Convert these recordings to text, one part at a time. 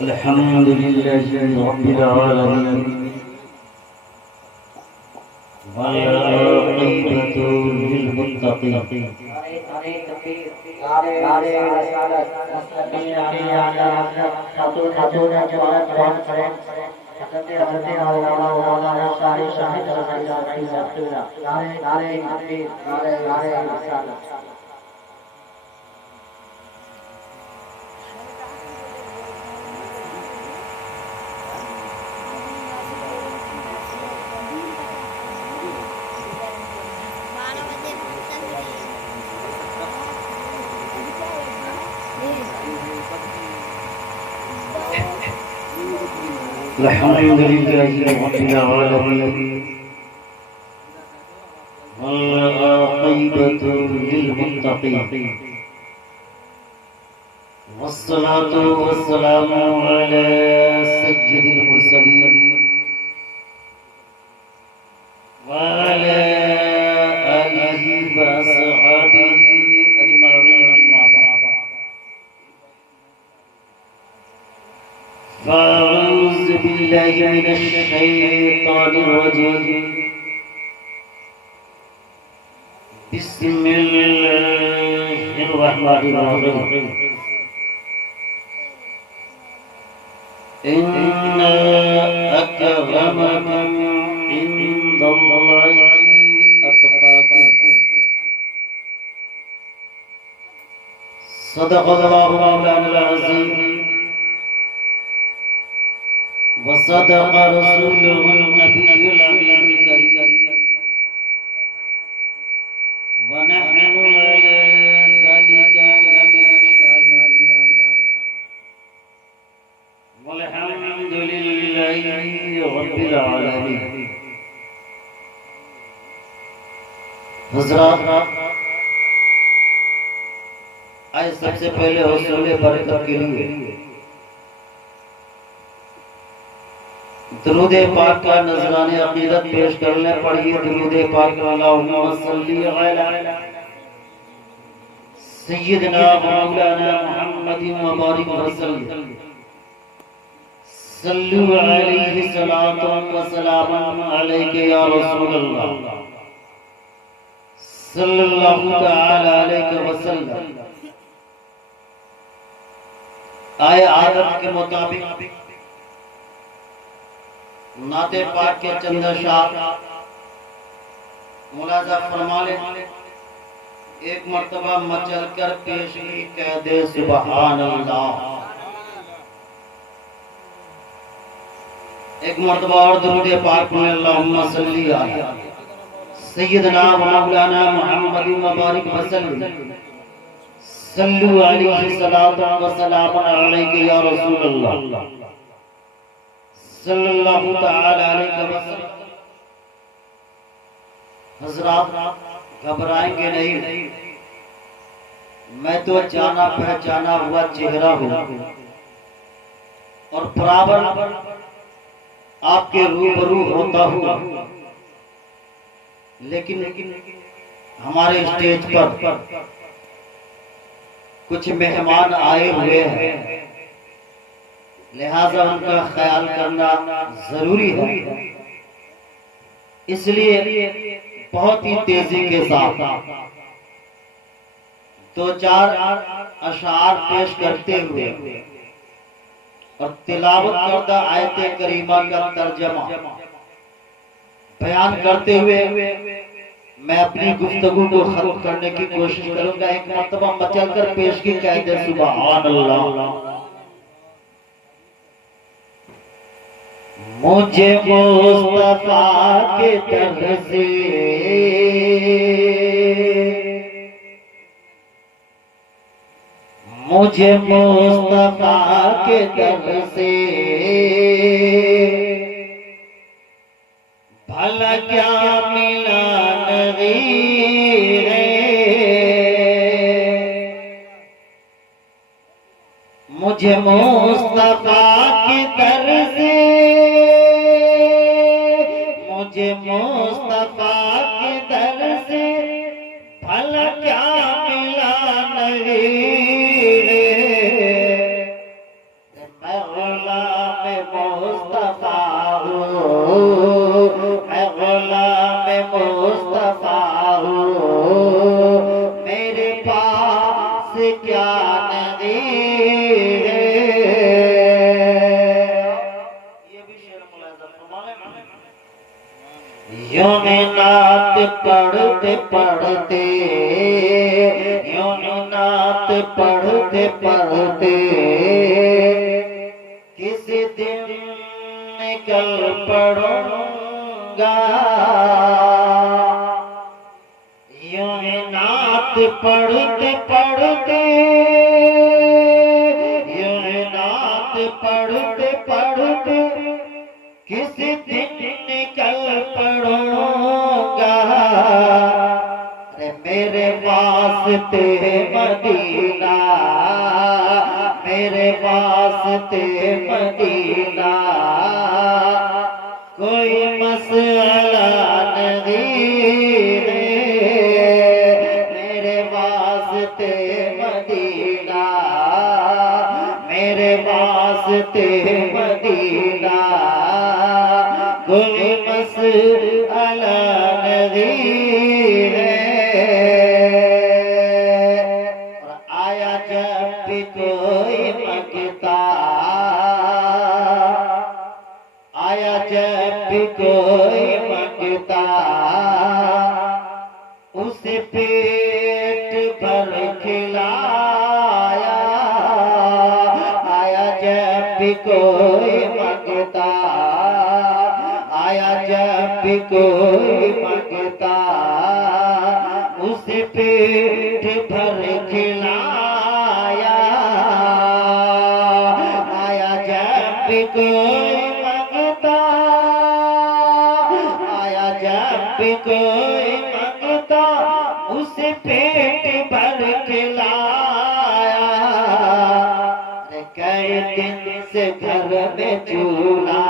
الحمد لله رب العالمين والعاقبة للمتقين الحمد لله رب العالمين والعاقبة للمتقين والصلاة والسلام على سيد المرسلين وعلى آله وصحبه أجمعين أما بعد فأعوذ بالله من الشيطان الرجيم بسم الله الرحمن الرحيم إن أكرمكم عند الله أتقاكم صدق الله مولانا العظيم وصدق رسوله النبي الأمين الكريم ونحن على ذلك لمن الشاهدين والحمد لله رب العالمين. حضرات، آج سب سے پہلے حصول برکت کے لیے درود پاک کا نذران عقیدت پیش کرنے پڑھیے. درود پاک اللہم صلی علی سیدنا مولانا محمد مبارک وسلم صلو علیہ صلاۃ و سلام علیک یا رسول اللہ صلی اللہ تعالی علیہ وسلم. آئے عادت کے مطابق نعت پاک کے چند اشعار ملاحظہ فرما لیں. ایک مرتبہ مچل کر پیشی کہہ دے سبحان اللہ. ایک مرتبہ اور درود پاک میں اللہم صلی علی سیدنا و مولانا محمد مبارک وسلم صلو علیہ صلاۃ و سلام علیک یا رسول اللہ صلی اللہ تعالی علیہ وسلم. حضرات، گھبرائیں گے نہیں. میں تو جانا پہچانا ہوا چہرہ ہوں اور برابر آپ کے روبرو ہوتا ہوں، لیکن ہمارے اسٹیج پر کچھ مہمان آئے ہوئے ہیں، لہذا ان کا خیال کرنا ضروری ہے. اس لیے بہت ہی تیزی کے ساتھ دو چار اشعار پیش کرتے ہوئے اور تلاوت کردہ آیت کریمہ کا ترجمہ بیان کرتے ہوئے میں اپنی گفتگو کو ختم کرنے کی کوشش کروں گا. ایک مرتبہ مچل کر پیش کی کہہ دے سبحان اللہ. مجھے مصطفیٰ کے در سے مجھے مصطفیٰ کے در سے بھلا کیا ملا نغیر ہے. مجھے مصطفیٰ کے در سے مجھے مصطفیٰ کے در سے بھلا کیا ملا نغیر ہے. یوں ہی نعت پڑھتے پڑھتے، یوں ہی نعت پڑھتے پڑھتے کسی دن نکل پڑوں گا، یوں ہی نعت پڑھتے پڑھتے، یوں ہی نعت پڑھتے پڑھتے کسی دن نکل پڑوں گا، میرے واسطے مدینہ، میرے واسطے مدینہ کوئی مسئلہ نہیں ہے، میرے واسطے مدینہ، میرے واسطے مدینہ کوئی مسئلہ نہیں ہے۔ اور آیا جب بھی کوئی مانگتا، آیا جب بھی کوئی مانگتا اسے پیٹ بھر کھلایا، آیا جب بھی کوئی مانگتا، آیا جب بھی کوئی مانگتا اسے پیٹ بھر کھلایا، آیا جب بھی کوئی مانگتا، آیا جب بھی کوئی مانگتا اسے پیٹ بھر کھلایا، کئی دن سے گھر میں چولہا،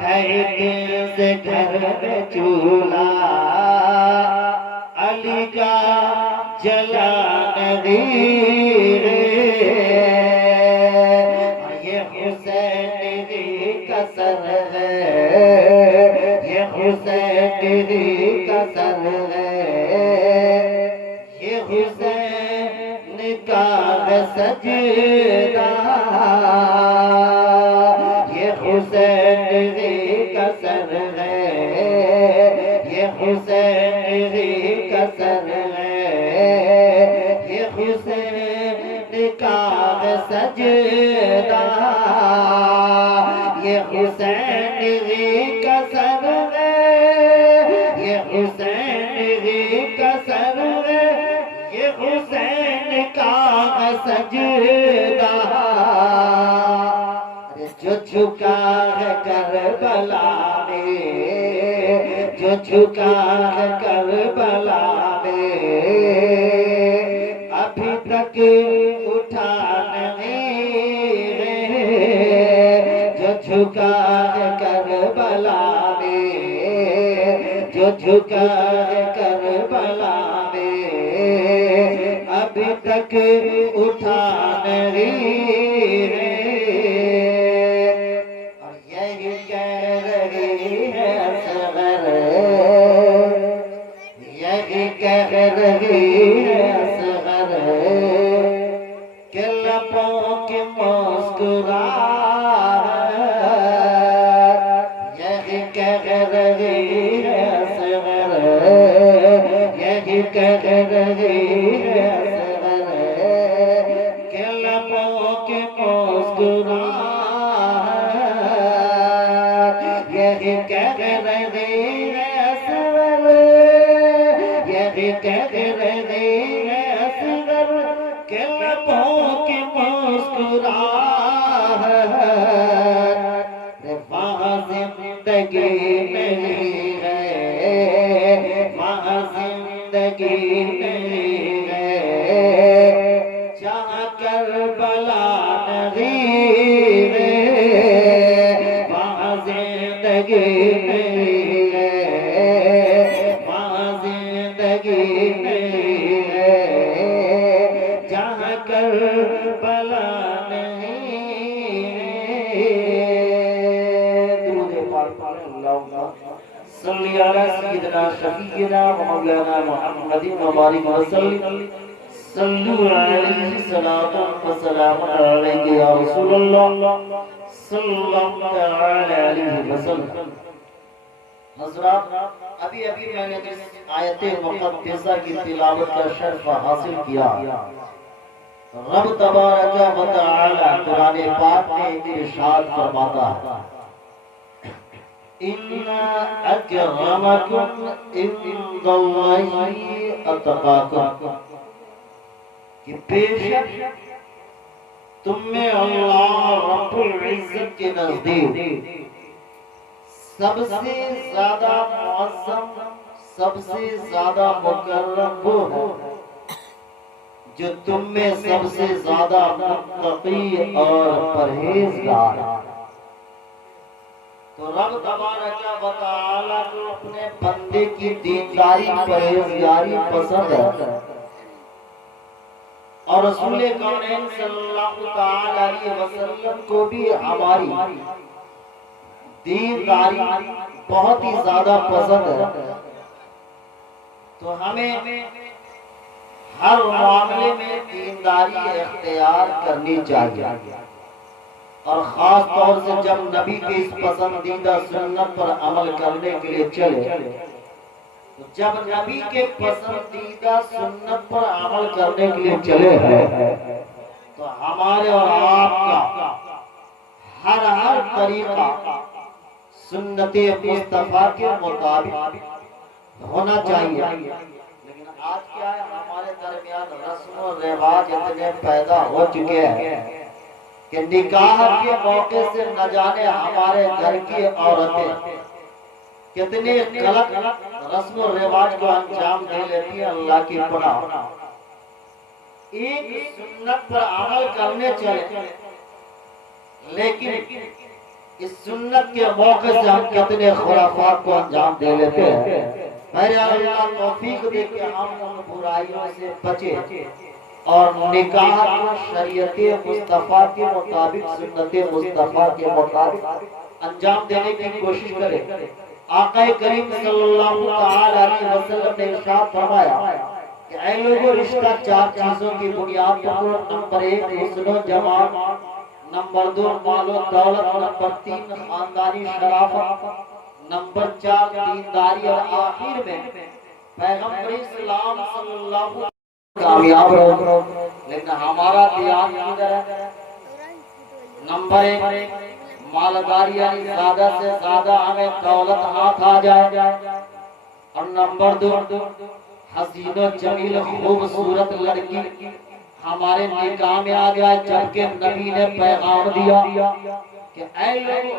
کئی دن سے گھر میں چولہا علی کا جلا نہیں ہے، یہ حسین کی کسر ہے، یہ حسین کی کسر ہے، یہ حسین کا سجدہ، یہ حسین کی کسر ہے، یہ حسین کی کسر ہے، یہ حسین کا سجدہ، یہ حسین کی کسر ہے، یہ حسین کی کسر ہے، یہ حسین کا سجدہ، جو جھکا ہے کربلا میں، جو جھکا ہے کربلا میں ابھی تک اٹھا نہیں ہے، جو جھکا ہے کربلا میں، جو جھکا ہے کربلا میں ابھی تک اٹھا نہیں ہے، اور یہی کہہ رہی ہے اصغر، یہی کہہ رہی ہے اصغر کہ لبوں کی مسکراہٹ، یہی کہہ رہی ہے اصغر، یہی کہہ رہی ہے اصغر کہ لبوں کی مسکراہٹ، یہی کہہ رہی ہے اصغر، یہی کہہ رہی ہے اصغر کہ لبوں کی مسکراہٹ، وہاں زندگی نہیں ہے، وہاں زندگی نہیں ہے، جہاں کربلا نہیں ہے، وہاں زندگی نہیں ہے، وہاں زندگی نہیں ہے، جہاں کربلا نہیں ہے۔ درود پاک پڑھیں، اللہم صلی علی سیدنا شفیعنا و مولانا محمد مبارک وسلم، صلو علیہ صلاۃ و سلام علیک یا رسول اللہ صلی اللہ علیہ وسلم۔ حضرات ابھی میں نے جس آیت مقدسہ کی تلاوت کا شرف حاصل کیا، رب تبارک و تعالی قرآن پاک میں ارشاد فرماتا ہے ان اکرمکم عند اللہ اتقاکم، کہ بے شک تم میں اللہ رب العزت کے نزدیک سب سے زیادہ معظم، سب سے زیادہ مکرم وہ ہے جو تم میں سب سے زیادہ متقی اور پرہیزگار ہے۔ تو رب تبارک و تعالی کو اپنے بندے کی دینداری پرہیزگاری پسند ہے، اور رسول کونین صلی اللہ تعالی علیہ وسلم کو بھی ہماری دینداری بہت ہی زیادہ پسند ہے۔ تو ہمیں ہر معاملے میں دینداری اختیار کرنی چاہیے، اور خاص طور سے جب نبی کی اس پسندیدہ سنت پر عمل کرنے کے لیے چلے، جب نبی کے پسندیدہ سنت پر عمل کرنے کے لیے چلے ہیں تو ہمارے اور آپ کا ہر طریقہ سنت مصطفیٰ کے مطابق ہونا چاہیے۔ لیکن آج کیا ہے، ہمارے درمیان رسم و رواج اتنے پیدا ہو چکے ہیں کہ نکاح کے موقع سے نہ جانے ہمارے گھر کی عورتیں کتنے غلط رسم و رواج کو انجام دے لیتی ہیں۔ اللہ کی پناہ، ایک سنت پر عمل کرنے چلے، لیکن اس سنت کے موقع سے ہم کتنے خرافات کو انجام دے لیتے ہیں۔ میرے اللہ توفیق دے کہ ہم ان برائیوں سے بچے اور نکاح کو شریعت مصطفیٰ کے مطابق، سنت مصطفیٰ کے مطابق انجام دینے کی کوشش کریں۔ آقا کریم صلی اللہ تعالی علیہ وسلم نے ارشاد فرمایا کہ اے لوگوں، رشتہ چار چیزوں کی بنیاد پر، نمبر 1 حسن و جمال، نمبر 2 مال و دولت، نمبر 3 خاندانی شرافت، نمبر 4 دینداری، اور آخر میں پیغمبر اسلام صلی اللہ علیہ وسلم کامیاب رہو۔ لیکن ہمارا دھیان ادھر ہے، نمبر 1 مالداری، یعنی زیادہ سے زیادہ ہمیں دولت ہاتھ آ جائے، اور نمبر 2 حسین و جمیل خوبصورت لڑکی ہمارے نکاح میں آ جائے، جبکہ نبی نے پیغام دیا کہ اے لوگوں،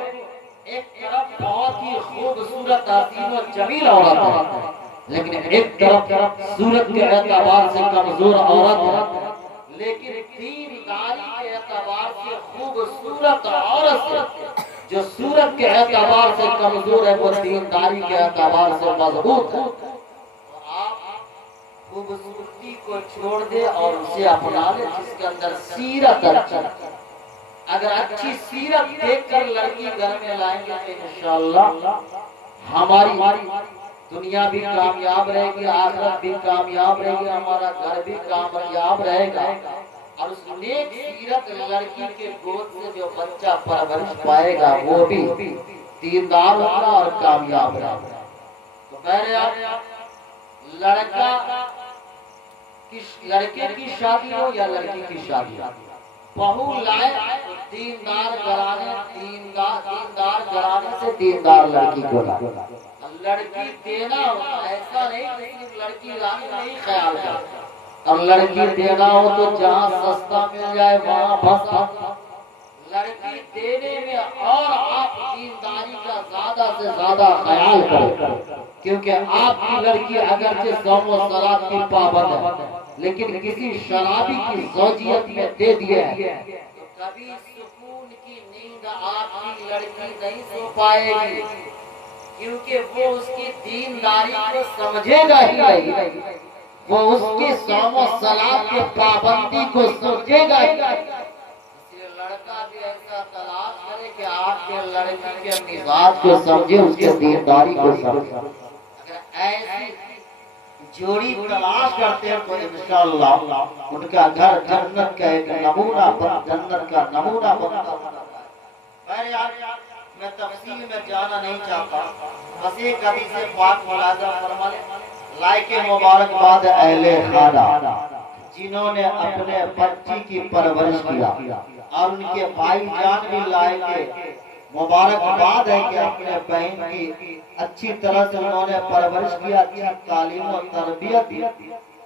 ایک طرف بہت ہی خوبصورت حسین و جمیل عورت ہے، لیکن ایک طرف صورت کے اعتبار سے کمزور عورت ہے، لیکن دینداری کے اعتبار سے خوبصورت عورت سے جو صورت کے اعتبار سے کمزور ہے، وہ دینداری کے اعتبار سے مضبوط ہے۔ آپ خوبصورتی کو چھوڑ دے اور اسے اپنا لے جس کے اندر سیرت اچھی۔ اگر اچھی سیرت دیکھ کر لڑکی گھر میں لائیں گے تو انشاءاللہ ہماری دنیا بھی کامیاب رہے گی، آخرت بھی کامیاب رہے گی، ہمارا گھر بھی کامیاب رہے گا، اور اس نیک سیرت لڑکی کے گود سے جو بچہ پرورش پائے گا وہ بھی دیندار ہوگا اور کامیاب رہے گا۔ تو بہرحال لڑکے کی شادی ہو یا لڑکی کی شادی ہو، بہو لائے دیندار گھرانے سے دیندار لڑکی کو لائے۔ لڑکی دینا ہو ایسا نہیں کہ صرف لڑکی لانے نہیں خیال کرتا، اور لڑکی دینا ہو تو جہاں سستا مل جائے وہاں بس۔ لڑکی دینے میں اور آپ دینداری کا زیادہ سے زیادہ خیال کریں، کیونکہ آپ کی لڑکی اگرچہ صوم و صلات کی پابند ہے، لیکن کسی شرابی کی زوجیت میں دے دیے ہیں تو کبھی سکون کی نیند آپ کی لڑکی نہیں سو پائے گی، کیونکہ وہ اس کی دینداری کو سمجھے گا ہی نہیں، وہ اس کی صوم و صلات کی پابندی کو سمجھے گا ہی نہیں۔ لڑکا بھی ایسا تلاش کرے کہ آپ کے لڑکی کے مزاج کو سمجھے، اس کے دینداری کو سمجھے۔ اگر ایسی جوڑی تلاش کرتے ہیں تو انشاءاللہ ان کا گھر جنت کا ایک نمونہ جنت کا نمونہ بنتا ہے۔ میں تفصیل میں جانا نہیں چاہتا، بس ایک حدیث پاک ملاحظہ فرما لیں۔ لائق مبارکباد اہل خانہ جنہوں نے اپنے بچی کی پرورش کیا اور ان کے بھائی جان بھی لائق مبارکباد ہے کہ اپنے بہن کی اچھی طرح سے انہوں نے پرورش کیا، اچھی تعلیم و تربیت دی،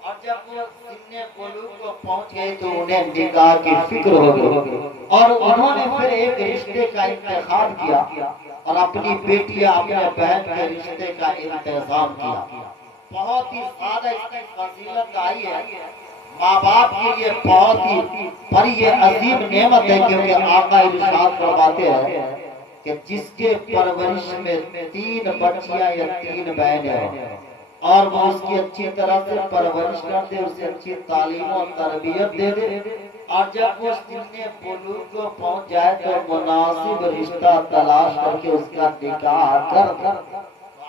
اور جب وہ سن بلوغ کو پہنچ گئے تو انہیں نکاح کی فکر ہو گئی اور انہوں نے پھر ایک رشتے کا انتخاب کیا اور اپنی بیٹی یا اپنے بہن کے رشتے کا انتظام کیا۔ بہت ہی زیادہ اس کی فضیلت آئی ہے، ماں باپ کے لیے بہت ہی بڑی عظیم نعمت ہے، کیونکہ آقا ارشاد فرماتے ہیں کہ جس کے پرورش میں 3 بچیاں یا 3 بہنیں ہوں اور وہ اس کی اچھی طرح سے پرورش کر دے، اسے اچھی تعلیم و تربیت دے دے، اور جب وہ سن بلوغ کو پہنچ جائے تو مناسب رشتہ تلاش کر کے اس کا نکاح کر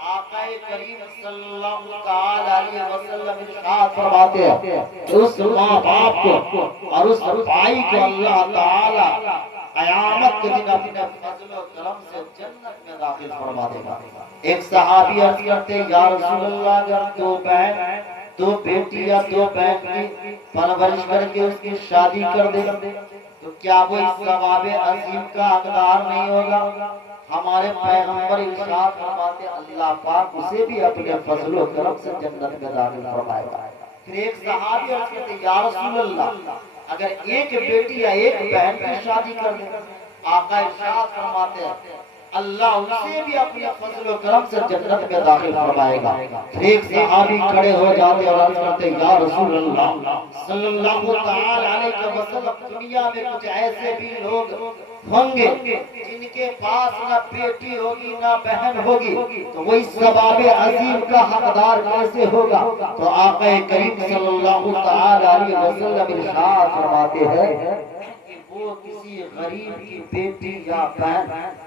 آقا کریم صلی اللہ علیہ وسلم ارشاد فرماتے ہیں کہ اس ماں باپ کو اور اس بھائی کو اللہ تعالی قیامت کے دن اپنے فضل و کرم سے جنت میں داخل فرما دے گا۔ ایک صحابی عرض کرتے ہیں یا رسول اللہ، اگر 2 بہن 2 بیٹی یا 2 بہن کی پرورش کر کے اس کی شادی کر دے تو کیا وہ اس ثواب عظیم کا حقدار نہیں ہوگا؟ ہمارے پیغمبر ارشاد فرماتے اللہ پاک اسے بھی اپنے فضل و کرم سے جنت میں داخل فرمائے گا۔ پھر ایک صحابی عرض کرتے ہیں یا رسول اللہ، اگر ایک بیٹی یا ایک بہن کی شادی کر دے، آقا ارشاد فرماتے ہیں اللہ اسے بھی اپنے فضل و کرم سے جنت میں داخل فرمائے گا۔ پھر ایک صحابی کھڑے ہو جاتے اور عرض کرتے یا رسول اللہ صلی اللہ تعالی علیہ وسلم، دنیا میں کچھ ایسے بھی لوگ ہوں گے جن کے پاس نہ بیٹی ہوگی نہ بہن ہوگی، تو وہ اس ثواب عظیم کا حقدار کیسے ہوگا؟ تو آقا کریم صلی اللہ تعالی علیہ وسلم ارشاد فرماتے ہیں وہ کسی غریب کی بیٹی یا بہن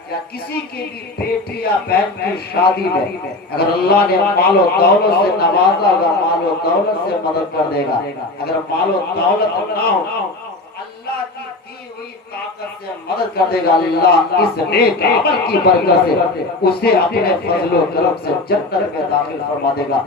یا کسی کی بھی بیٹی یا بہن کی شادی میں اگر اللہ نے مال و دولت سے نوازا گا، مال و دولت سے مدد کر دے گا، اگر مال و دولت نہ ہو اللہ کی دی ہوئی طاقت سے مدد کر دے گا، اللہ اس نیک عمل کی برکت سے اسے اپنے فضل و کرم سے جنت میں داخل فرما دے گا۔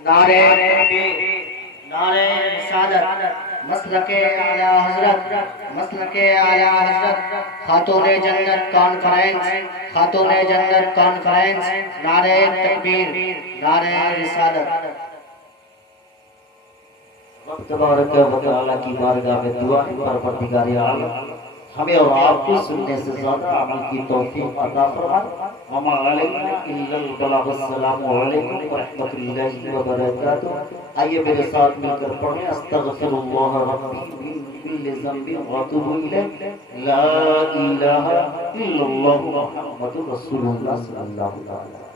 نعرہ تکبیر، نعرہ رسالت، مسلک اعلی حضرت، مسلک اعلی حضرت، خاتون جنت کانفرنس، خاتون جنت کانفرنس، نعرہ تکبیر، نعرہ رسالت۔ رب تبارک و تعالی کی بارگاہ میں دعا ہے پروردگار عالم ہمیں اور آپ کو سننے سے زیادہ عمل کی توفیق عطا فرمائے۔ وما علینا الا البلاغ۔ السلام علیکم ورحمۃ اللہ وبرکاتہ۔ آئیے میرے ساتھ مل کر پڑھیں استغفر اللہ ربی من کل ذنب واتوب الیہ، لا الہ الا اللہ محمد رسول اللہ صلی اللہ علیہ وسلم۔